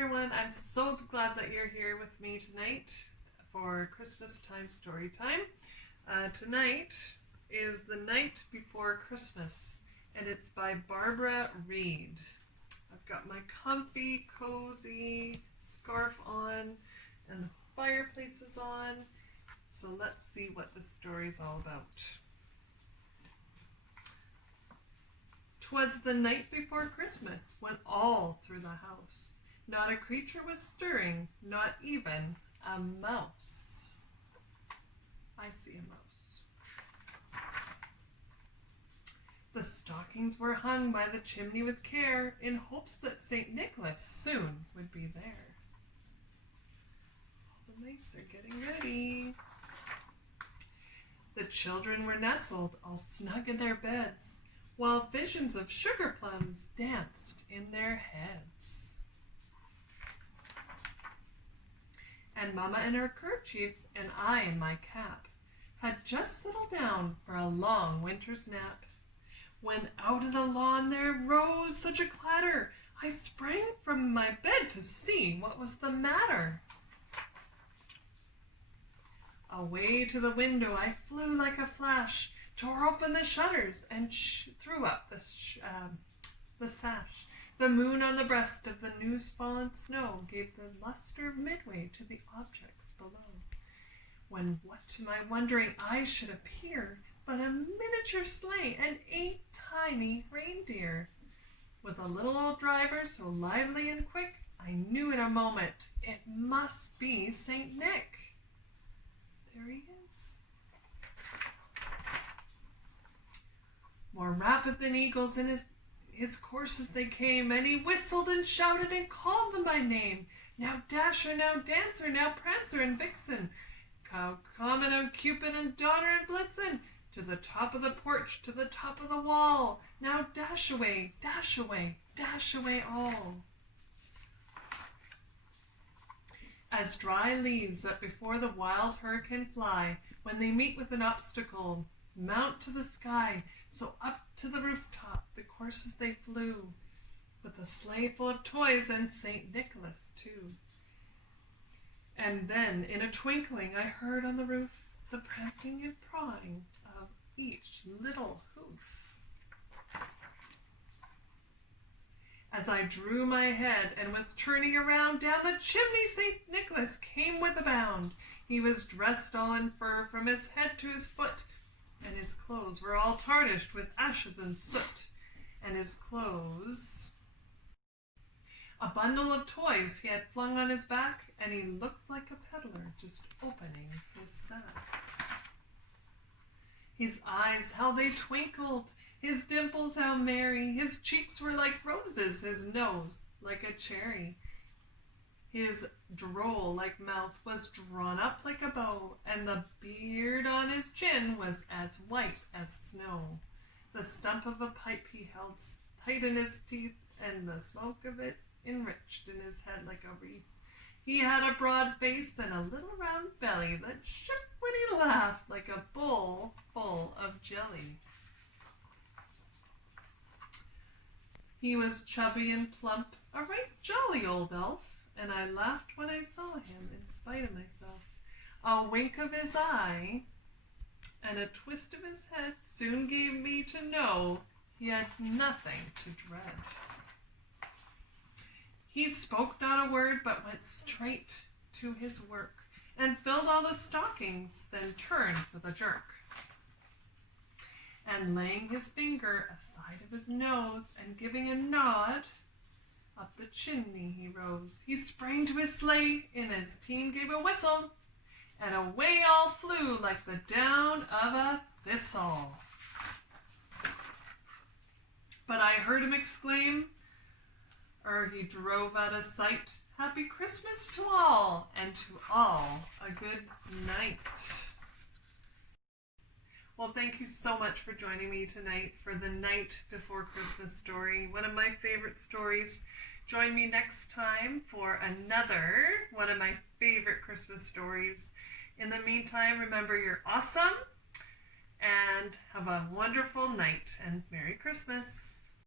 everyone. I'm so glad that you're here with me tonight for Christmas time story time. Tonight is The Night Before Christmas, and it's by Barbara Reid. I've got my comfy, cozy scarf on and the fireplace is on. So let's see what this story's all about. 'Twas the night before Christmas, when all through the house not a creature was stirring, not even a mouse. I see a mouse. The stockings were hung by the chimney with care, in hopes that St. Nicholas soon would be there. All the mice are getting ready. The children were nestled all snug in their beds, while visions of sugar plums danced in their heads. And Mama in her kerchief and I in my cap had just settled down for a long winter's nap, when out in the lawn there rose such a clatter, I sprang from my bed to see what was the matter. Away to the window I flew like a flash, tore open the shutters and threw up the sash. The moon on the breast of the news-fallen snow gave the luster of midway to the objects below, when what to my wondering eyes should appear but a miniature sleigh and 8 tiny reindeer. With a little old driver so lively and quick, I knew in a moment it must be St. Nick. There he is. More rapid than eagles in his courses they came, and he whistled and shouted and called them by name. Now Dasher, now Dancer, now Prancer and Vixen, Comet and Cupid and Donner and Blitzen, to the top of the porch, to the top of the wall. Now dash away, dash away, dash away all. As dry leaves that before the wild hurricane fly, when they meet with an obstacle, mount to the sky, so up to the rooftop the courses they flew, with a sleigh full of toys and St. Nicholas too. And then in a twinkling I heard on the roof the prancing and pawing of each little hoof. As I drew my head and was turning around, down the chimney St. Nicholas came with a bound. He was dressed all in fur from his head to his foot, and his clothes were all tarnished with ashes and soot. And his clothes, a bundle of toys he had flung on his back, and he looked like a peddler just opening his sack. His eyes, how they twinkled, his dimples how merry, his cheeks were like roses, his nose like a cherry. His droll-like mouth was drawn up like a bow, and the beard on his chin was as white as snow. The stump of a pipe he held tight in his teeth, and the smoke of it enriched in his head like a wreath. He had a broad face and a little round belly that shook when he laughed like a bowl full of jelly. He was chubby and plump, a right jolly old elf, and I laughed when I saw him in spite of myself. A wink of his eye and a twist of his head soon gave me to know he had nothing to dread. He spoke not a word, but went straight to his work, and filled all the stockings, then turned with a jerk. And laying his finger aside of his nose, and giving a nod, up the chimney he rose. He sprang to his sleigh, and his team gave a whistle, and away all flew like the down of a thistle. But I heard him exclaim, ere he drove out of sight, Happy Christmas to all, and to all a good night. Well, thank you so much for joining me tonight for The Night Before Christmas story, one of my favorite stories. Join me next time for another one of my favorite Christmas stories. In the meantime, remember you're awesome, and have a wonderful night, and Merry Christmas.